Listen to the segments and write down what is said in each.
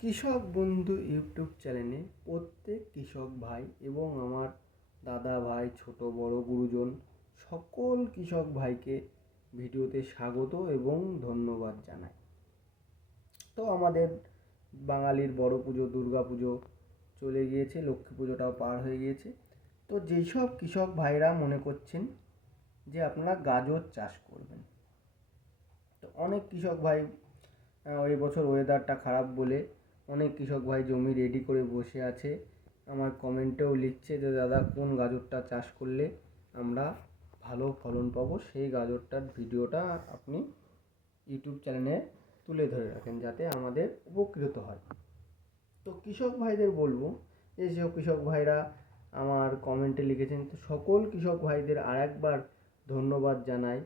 কৃষক বন্ধু ইউটিউব চ্যানেলে প্রত্যেক কৃষক ভাই এবং আমার দাদা ভাই, ছোট, বড়, গুরুজন সকল কৃষক ভাইকে ভিডিওতে স্বাগত এবং ধন্যবাদ জানাই। তো আমাদের বাঙালির বড় পুজো, দুর্গা পুজো চলে গিয়েছে, লক্ষ্মী পুজোটাও পার হয়ে গিয়েছে। তো যেই সব কৃষক ভাইরা মনে করছেন যে আপনারা গাজর চাষ করবেন, তো অনেক কৃষক ভাই এই বছর ওয়েদারটা খারাপ বলে অনেক কৃষক ভাই জমি রেডি করে বসে আছে। আমার কমেন্টেও লিখছে যে, দাদা, কোন গাজরটা চাষ করলে আমরা ভালো ফলন পাবো? সেই গাজরটার ভিডিওটা আপনি ইউটিউব চ্যানেলে তুলে ধরে রাখেন, যাতে আমাদের উপকৃত হয়। তো কৃষক ভাইদের বলব যে যেসব কৃষক ভাইরা আমার কমেন্টে লিখেছেন, তো সকল কৃষক ভাইদের আরেকবার ধন্যবাদ জানাই।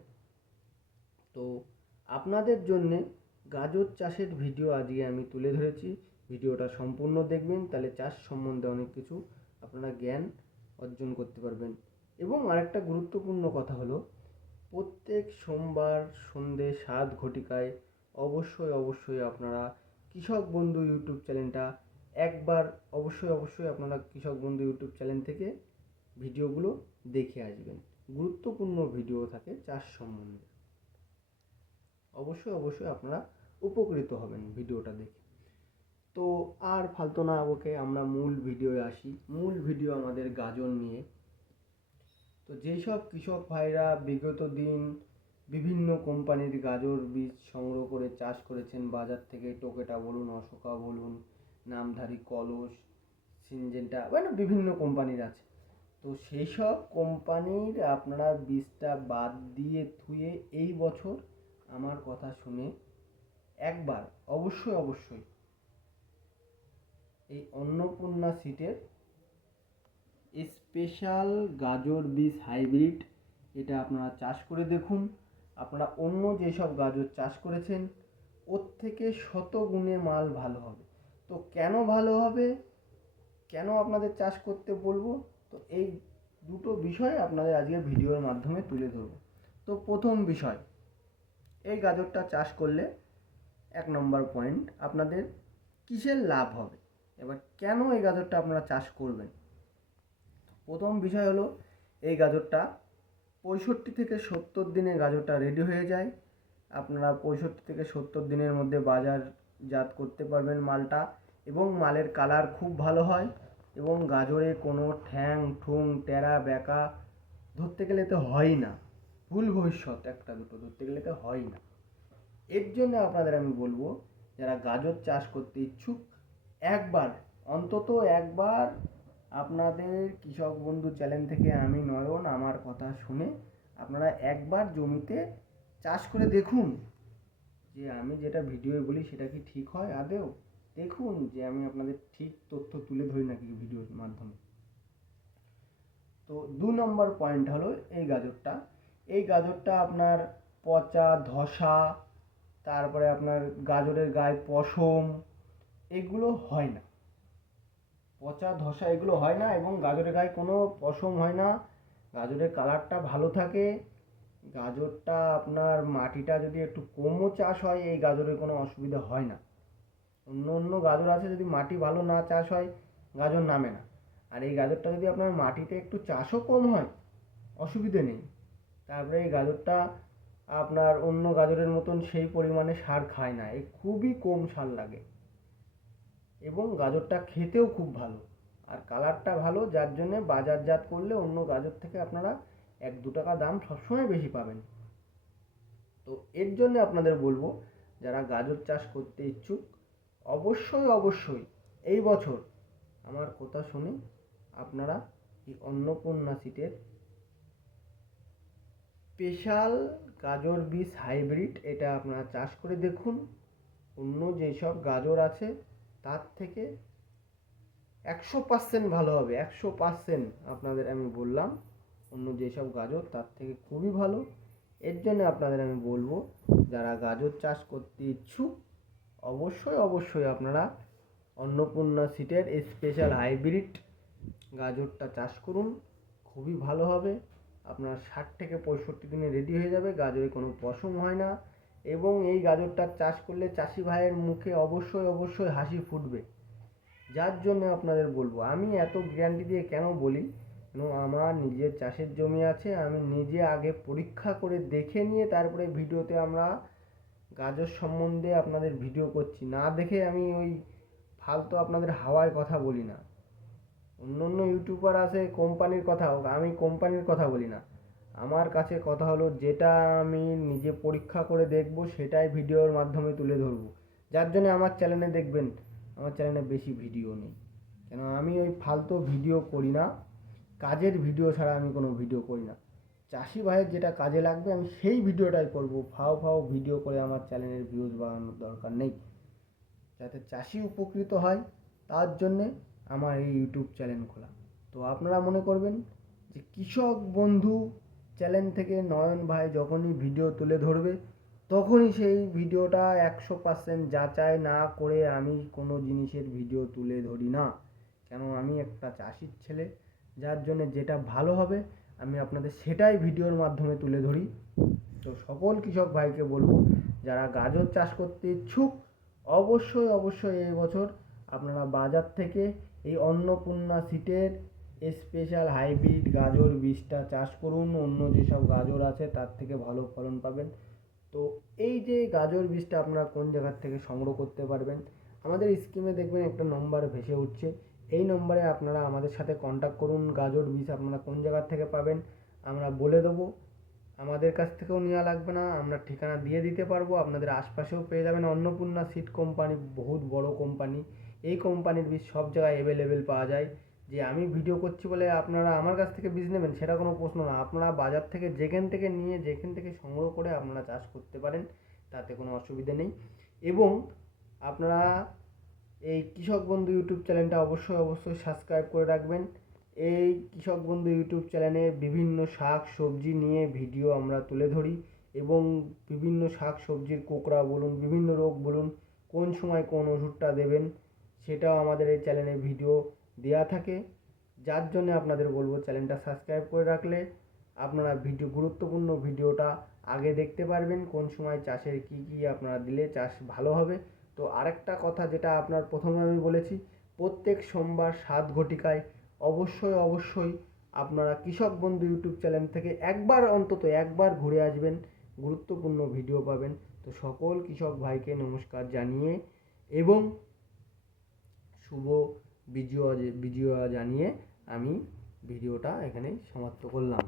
তো আপনাদের জন্যে গাজর চাষের ভিডিও আজকে আমি তুলে ধরেছি। ভিডিওটা সম্পূর্ণ দেখবেন, তাহলে চাষ সম্বন্ধে অনেক কিছু আপনারা জ্ঞান অর্জন করতে পারবেন। এবং আরেকটা গুরুত্বপূর্ণ কথা হলো, প্রত্যেক সোমবার সন্ধে সাত ঘটিকায় অবশ্যই অবশ্যই আপনারা কৃষক বন্ধু ইউটিউব চ্যানেলটা একবার অবশ্যই অবশ্যই আপনারা কৃষক বন্ধু ইউটিউব চ্যানেল থেকে ভিডিওগুলো দেখে আসবেন। গুরুত্বপূর্ণ ভিডিও থাকে চাষ সম্বন্ধে। অবশ্যই অবশ্যই আপনারা উপকৃত হবেন ভিডিওটা দেখে। তো আর ফালতু না ওকে আমরা মূল ভিডিওয়ে আসি। মূল ভিডিও আমাদের গাজন নিয়ে। তো যেই সব কৃষক ভাইরা বিগত দিন বিভিন্ন কোম্পানির গাজর বীজ সংগ্রহ করে চাষ করেছেন, বাজার থেকে টোকেটা বলুন, অশোকা বলুন, নামধারী কলস, সিনজেন্টা মানে বিভিন্ন কোম্পানির আছে। তো সেই সব কোম্পানির আপনারা বীজটা বাদ দিয়ে থুয়ে এই বছর আমার কথা শুনে একবার, অবশ্যই অবশ্যই এই অন্নপূর্ণা সিটের স্পেশাল গাজর বীজ হাইব্রিড। এটা আপনারা চাষ করে দেখুন। আপনারা অন্য যেসব গাজর চাষ করেছেন, ওর থেকে শত গুণে মাল ভালো হবে। তো কেন ভালো হবে? কেন আপনাদের চাষ করতে বলব? তো এই দুটো বিষয় আপনাদের আজকে ভিডিওর মাধ্যমে তুলে ধরবো। তো প্রথম বিষয়, এই গাজরটা চাষ করলে এক নম্বর পয়েন্ট, আপনাদের কিসের লাভ হবে? এবার কেন এই গাজরটা আপনারা চাষ করবেন? প্রথম বিষয় হলো, এই গাজরটা পঁয়ষট্টি থেকে সত্তর দিনে গাজরটা রেডি হয়ে যায়। আপনারা পঁয়ষট্টি থেকে সত্তর দিনের মধ্যে বাজারজাত করতে পারবেন মালটা এবং মালের কালার খুব ভালো হয় এবং গাজরে কোনো ঠ্যাং, ঠুং, টেরা বেঁকা ধরতে গেলে তো হয় না। ভুল ভবিষ্যৎ একটা দুটো ধরতে গেলে তো হয় না। এর জন্য আপনাদের আমি বলব, যারা গাজর চাষ করতে ইচ্ছুক একবার, অন্তত একবার আপনাদের কৃষক বন্ধু চ্যানেল থেকে আমি নয়ন আমার কথা শুনে আপনারা একবার জমিতে চাষ করে দেখুন যে আমি যেটা ভিডিওয়ে বলি সেটা কি ঠিক হয় আদেও দেখুন যে আমি আপনাদের ঠিক তথ্য তুলে ধরি নাকি ভিডিওর মাধ্যমে। তো দু নম্বর পয়েন্ট হলো এই গাজরটা। এই গাজরটা আপনার পচা ধসা, তারপরে আপনার গাজরের গায়ে পশম এগুলো হয় না। পচা ধসা এগুলো হয় না এবং গাজরের গায়ে কোনো পশম হয় না। গাজরের কালারটা ভালো থাকে। গাজরটা আপনার মাটিটা যদি একটু কমও চাষ হয়, এই গাজরের কোনো অসুবিধা হয় না। অন্য অন্য গাজর আছে যদি মাটি ভালো না চাষ হয়, গাজর নামে না। আর এই গাজরটা যদি আপনার মাটিতে একটু চাষও কম হয়, অসুবিধে নেই। তারপরে এই গাজরটা আপনার অন্য গাজরের মতন সেই পরিমাণে সার খায় না। এই খুবই কম সার লাগে। এবং গাজরটা খেতেও খুব ভালো। আর কালারটা ভালো, যার জন্যে বাজারজাত করলে অন্য গাজর থেকে আপনারা এক দু টাকা দাম সবসময় বেশি পাবেন। তো এর জন্য আপনাদের বলব, যারা গাজর চাষ করতে ইচ্ছুক, অবশ্যই অবশ্যই এই বছর আমার কথা শুনে আপনারা এই অন্নপূর্ণা সিটের স্পেশাল গাজর বীজ হাইব্রিড এটা আপনারা চাষ করে দেখুন। অন্য যেসব গাজর আছে তার থেকে একশো পার্সেন্ট ভালো হবে, একশো পার্সেন্ট আপনাদের আমি বললাম, অন্য যেসব গাজর তার থেকে খুবই ভালো। এর জন্য আপনাদের আমি বলব, যারা গাজর চাষ করতে ইচ্ছুক, অবশ্যই অবশ্যই আপনারা অন্নপূর্ণা সিটের স্পেশাল হাইব্রিড গাজরটা চাষ করুন, খুবই ভালো হবে। আপনার ষাট থেকে পঁয়ষট্টি দিনে রেডি হয়ে যাবে, গাজরে কোনো পশম হয় না। এবং এই গাজরটা চাষ করলে চাষি ভাইয়ের মুখে অবশ্যই অবশ্যই হাসি ফুটবে। যার জন্য আপনাদের বলব, আমি এত গ্যারান্টি দিয়ে কেন বলি? কেন আমার নিজের চাষের জমি আছে, আমি নিজে আগে পরীক্ষা করে দেখে নিয়ে তারপরে ভিডিওতে আমরা গাজর সম্বন্ধে আপনাদের ভিডিও করছি। না দেখে আমি ওই ফালতু আপনাদের হাওয়ায় কথা বলি না। অন্য অন্য ইউটিউবার আছে, কোম্পানির কথা হোক, আমি কোম্পানির কথা বলি না। আমার কাছে কথা হলো, যেটা আমি নিজে পরীক্ষা করে দেখব, সেটাই ভিডিওর মাধ্যমে তুলে ধরবো। যার জন্য আমার চ্যানেলে দেখবেন, আমার চ্যানেলে বেশি ভিডিও নেই। কেন, আমি ওই ফালতু ভিডিও করি না। কাজের ভিডিও ছাড়া আমি কোনো ভিডিও করি না। চাষি ভাইয়ের যেটা কাজে লাগবে, আমি সেই ভিডিওটাই করব। ফাও ফাও ভিডিও করে আমার চ্যানেলের ভিউজ বাড়ানোর দরকার নেই। যাতে চাষি উপকৃত হয়, তার জন্যে আমার এই ইউটিউব চ্যানেল খোলা। তো আপনারা মনে করবেন যে কৃষক বন্ধু চ্যানেল থেকে নয়ন ভাই যখনই ভিডিও তুলে ধরবে, তখনই সেই ভিডিওটা একশো পার্সেন্ট যাচাই না করে আমি কোনো জিনিসের ভিডিও তুলে ধরি না। কেন আমি একটা চাষির ছেলে, যার জন্য যেটা ভালো হবে, আমি আপনাদের সেটাই ভিডিওর মাধ্যমে তুলে ধরি। তো সকল কৃষক ভাইকে বলব, যারা গাজর চাষ করতে ইচ্ছুক, অবশ্যই অবশ্যই এই বছর আপনারা বাজার থেকে এই অন্নপূর্ণা সিটের স্পেশাল হাইব্রিড গাজর বীজটা চাষ করুন, অন্য যেসব গাজর আছে তার থেকে ভালো ফলন পাবেন। তো এই যে গাজর বীজটা আপনারা কোন জায়গার থেকে সংগ্রহ করতে পারবেন, আমাদের স্কিমে দেখবেন একটা নম্বর ভেসে উঠছে। এই নম্বরে আপনারা আমাদের সাথে কন্ট্যাক্ট করুন, গাজর বীজ আপনারা কোন জায়গার থেকে পাবেন, আমরা বলে দেবো। আমাদের কাছ থেকেও নেওয়া লাগবে না, আমরা ঠিকানা দিয়ে দিতে পারব, আপনাদের আশপাশেও পেয়ে যাবেন। অন্নপূর্ণা সিড কোম্পানি, বহুত বড় কোম্পানি। এই কোম্পানির বীজ সব জায়গায় অ্যাভেলেবেল পাওয়া যায়। যে আমি ভিডিও করছি বলে আপনারা আমার কাছ থেকে বীজ নেবেন, সেটা কোনো প্রশ্ন না। আপনারা বাজার থেকে যেখান থেকে নিয়ে, যেখান থেকে সংগ্রহ করে আপনারা চাষ করতে পারেন, তাতে কোনো অসুবিধা নেই। এবং আপনারা এই কৃষক বন্ধু ইউটিউব চ্যানেলটা অবশ্যই অবশ্যই সাবস্ক্রাইব করে রাখবেন। এই কৃষক বন্ধু ইউটিউব চ্যানেলে বিভিন্ন শাক, সবজি নিয়ে ভিডিও আমরা তুলে ধরি এবং বিভিন্ন শাক, সবজির কোকড়া বলুন, বিভিন্ন রোগ বলুন, কোন সময় কোন ওষুধটা দেবেন, সেটাও আমাদের এই চ্যানেলে ভিডিও দেওয়া থাকে। যার জন্য আপনাদের বলব চ্যানেলটা সাবস্ক্রাইব করে রাখলে আপনারা ভিডিও, গুরুত্বপূর্ণ ভিডিওটা আগে দেখতে পারবেন, কোন সময় চাষের কী কী আপনারা দিলে চাষ ভালো হবে। তো আরেকটা কথা যেটা আপনার প্রথমে আমি বলেছি, প্রত্যেক সোমবার সাত ঘটিকায় অবশ্যই অবশ্যই আপনারা কৃষক বন্ধু ইউটিউব চ্যানেল থেকে একবার অন্তত একবার ঘুরে আসবেন, গুরুত্বপূর্ণ ভিডিও পাবেন। তো সকল কৃষক ভাইকে নমস্কার জানিয়ে এবং শুভ বিজয় বিজয় জানিয়ে আমি ভিডিওটা এখানে সমাপ্ত করলাম।